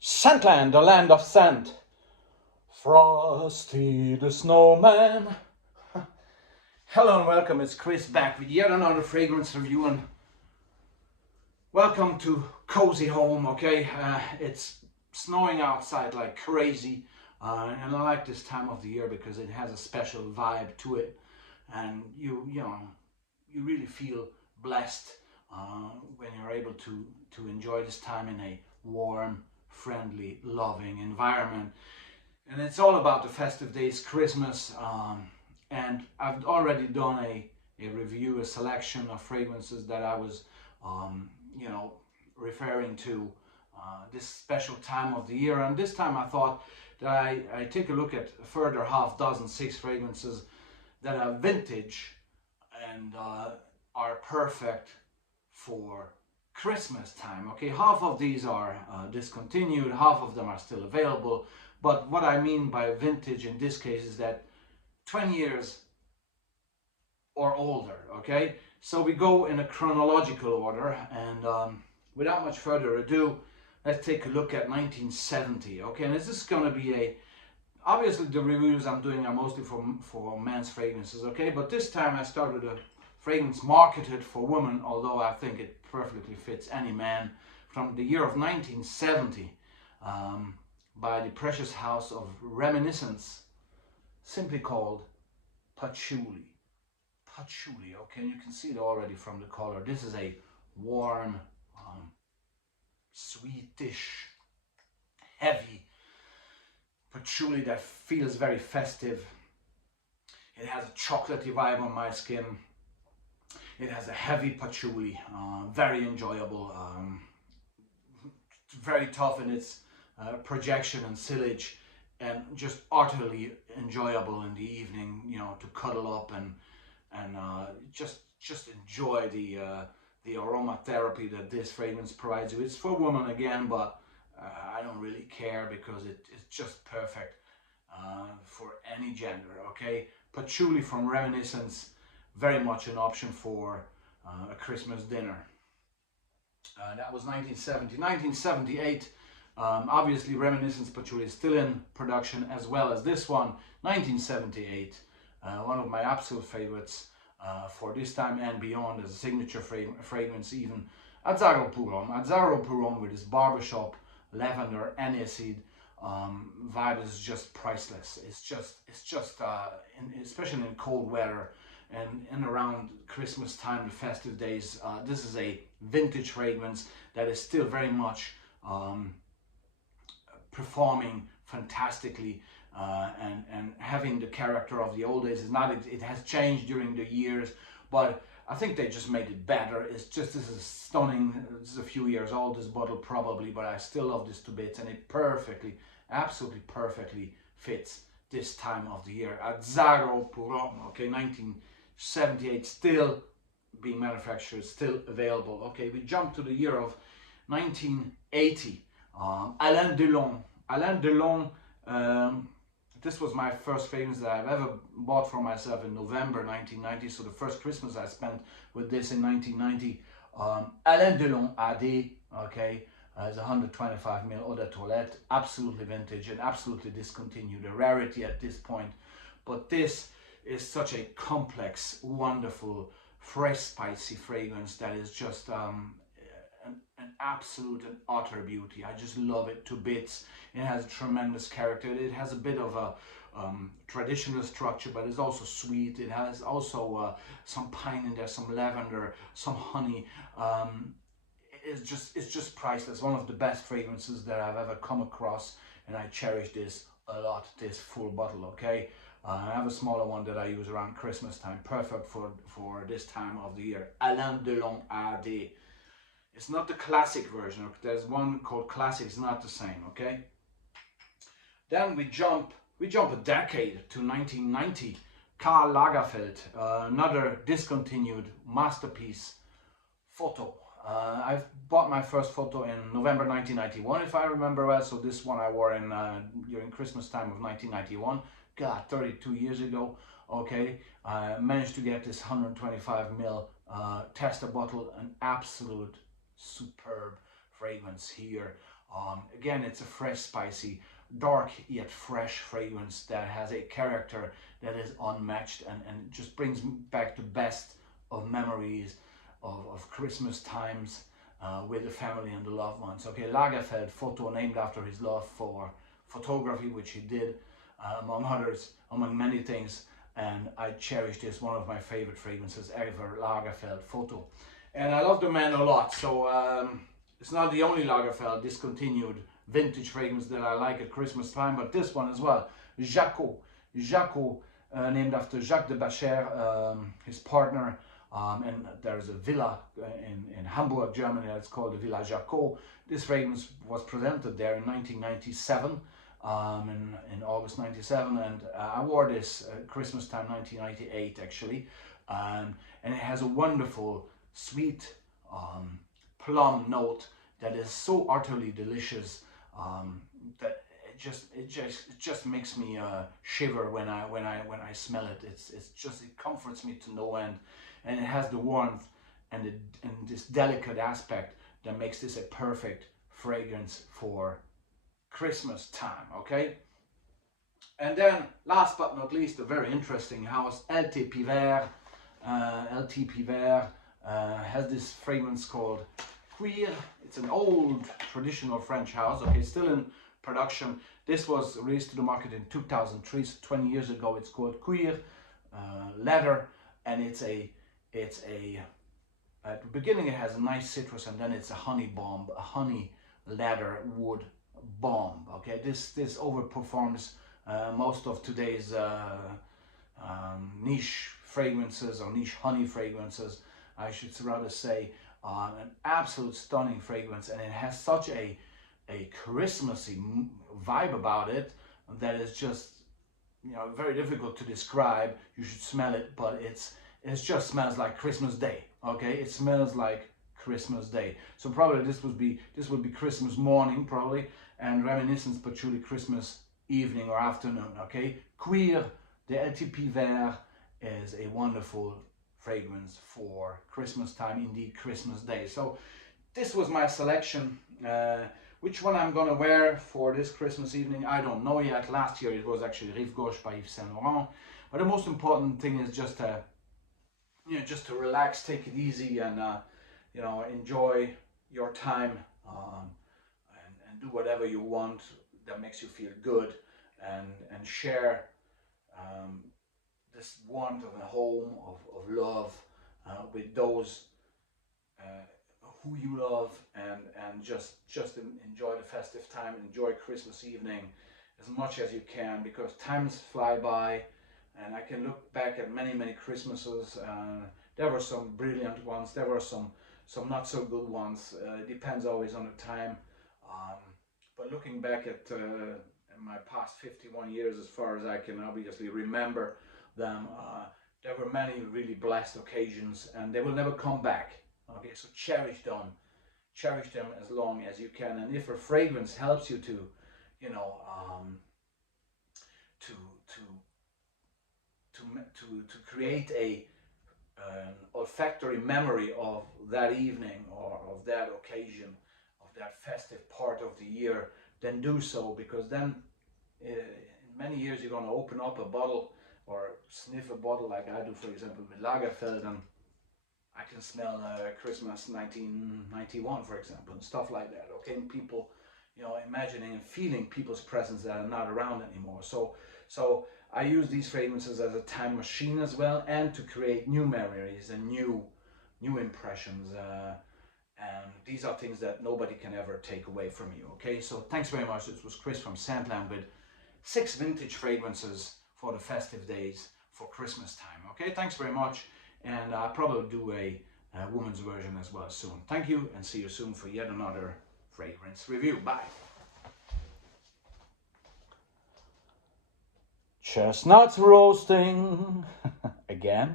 Scentland, the land of scent. Frosty the Snowman. Hello and welcome, it's Chris back with yet another fragrance review, and welcome to Cozy Home, okay? It's snowing outside like crazy, and I like this time of the year because it has a special vibe to it, and you really feel blessed when you're able to enjoy this time in a warm, friendly, loving environment. And it's all about the festive days, Christmas, and I've already done a review, a selection of fragrances that I was, um, you know, referring to this special time of the year. And this time I thought that I take a look at a further half dozen, six fragrances that are vintage and are perfect for Christmas time. Okay, half of these are discontinued, half of them are still available. But what I mean by vintage in this case is that 20 years or older. Okay, so we go in a chronological order, and without much further ado, let's take a look at 1970. Okay, and this is going to be obviously the reviews I'm doing are mostly for men's fragrances. Okay, but this time I started a fragrance marketed for women, although I think it perfectly fits any man, from the year of 1970, by the precious house of reminiscence, simply called Patchouli. Patchouli, okay, and you can see it already from the color. This is a warm, sweetish, heavy patchouli that feels very festive. It has a chocolatey vibe on my skin. It has a heavy patchouli, very enjoyable, very tough in its projection and sillage, and just utterly enjoyable in the evening. You know, to cuddle up and just enjoy the aromatherapy that this fragrance provides you. It's for women again, but I don't really care because it's just perfect for any gender. Okay, patchouli from Reminiscence, very much an option for a Christmas dinner. That was 1970. 1978, obviously Reminiscence patchouli is still in production, as well as this one, 1978. One of my absolute favorites for this time and beyond as a signature fragrance, even Azzaro Purom with his barbershop lavender aniseed vibe is just priceless. Especially in cold weather and around Christmas time, the festive days. This is a vintage fragrance that is still very much performing fantastically, and having the character of the old days. Is not, it has changed during the years, but I think they just made it better. It's just, this is stunning. This is a few years old, this bottle probably, but I still love this to bits, and it perfectly, absolutely perfectly fits this time of the year. Azzaro Purom, okay, 1978, still being manufactured, still available. Okay, we jump to the year of 1980. Alandelong. Alandelong, this was my first fragrance that I've ever bought for myself in November 1990. So the first Christmas I spent with this in 1990. Alandelong AD, okay, is 125 ml eau de toilette, absolutely vintage and absolutely discontinued, a rarity at this point. But this is such a complex, wonderful, fresh, spicy fragrance that is just an absolute and utter beauty. I just love it to bits. It has a tremendous character. It has a bit of a traditional structure, but it's also sweet. It has also some pine in there, some lavender, some honey. It's just priceless. One of the best fragrances that I've ever come across, and I cherish this a lot. This full bottle, okay. I have a smaller one that I use around Christmas time, perfect for this time of the year. Alandelong AD. It's not the classic version. There's one called Classic. It's not the same. Okay. Then we jump a decade to 1990. Karl Lagerfeld, another discontinued masterpiece photo. I've bought my first photo in November 1991, if I remember well. So this one I wore in during Christmas time of 1991. God, 32 years ago. Okay, I managed to get this 125 ml tester bottle, an absolute superb fragrance here. Again, it's a fresh, spicy, dark yet fresh fragrance that has a character that is unmatched, and just brings back the best of memories of Christmas times with the family and the loved ones. Okay, Lagerfeld photo, named after his love for photography, which he did among others, among many things. And I cherish this, one of my favorite fragrances ever, Lagerfeld photo. And I love the man a lot, so it's not the only Lagerfeld discontinued vintage fragrance that I like at Christmas time, but this one as well, Jaco. Jaco, named after Jacques de Bacher, his partner, and there's a villa in Hamburg, Germany, that's called the Villa Jaco. This fragrance was presented there in 1997, in August 97, and I wore this Christmas time 1998 actually, and it has a wonderful sweet plum note that is so utterly delicious, that it just makes me shiver when I smell it. It comforts me to no end, and it has the warmth and this delicate aspect that makes this a perfect fragrance for Christmas time. Okay, and then last but not least, a very interesting house, LT Piver. LT Piver has this fragrance called Queer. It's an old traditional French house, okay, still in production. This was released to the market in 2003, so 20 years ago. It's called Queer Leather, and it's a at the beginning it has a nice citrus, and then it's a honey bomb, a honey leather wood bomb. Okay, this overperforms most of today's niche fragrances, or niche honey fragrances, I should rather say. An absolute stunning fragrance, and it has such a Christmassy vibe about it that is just, you know, very difficult to describe. You should smell it, but it just smells like Christmas Day. Okay, it smells like Christmas Day. So probably this would be Christmas morning probably, and reminiscence patchouli Christmas evening or afternoon. Okay, Queer de LTP Vert is a wonderful fragrance for Christmas time, indeed Christmas Day. So this was my selection. Which one I'm gonna wear for this Christmas evening, I don't know yet. Last year it was actually Rive Gauche by Yves Saint Laurent. But the most important thing is just to relax, take it easy, and enjoy your time, and do whatever you want that makes you feel good, and share this warmth of a home, of love, with those who you love, and just enjoy the festive time, enjoy Christmas evening as much as you can, because times fly by, and I can look back at many Christmases. There were some brilliant ones, there were some not so good ones. It depends always on the time, but looking back at my past 51 years, as far as I can obviously remember them, there were many really blessed occasions, and they will never come back. Okay, so cherish them as long as you can. And if a fragrance helps you to, to create an olfactory memory of that evening, or of that occasion, of that festive part of the year, then do so, because then in many years you're going to open up a bottle or sniff a bottle, like I do, for example, with Lagerfeld, and I can smell Christmas 1991, for example, and stuff like that. Okay, and people, imagining and feeling people's presence that are not around anymore. So I use these fragrances as a time machine as well, and to create new memories and new impressions. And these are things that nobody can ever take away from you. Okay, so thanks very much. This was Chris from Sandland with 6 vintage fragrances for the festive days for Christmas time. Okay, thanks very much. And I'll probably do a woman's version as well soon. Thank you, and see you soon for yet another fragrance review. Bye. Chestnuts roasting again.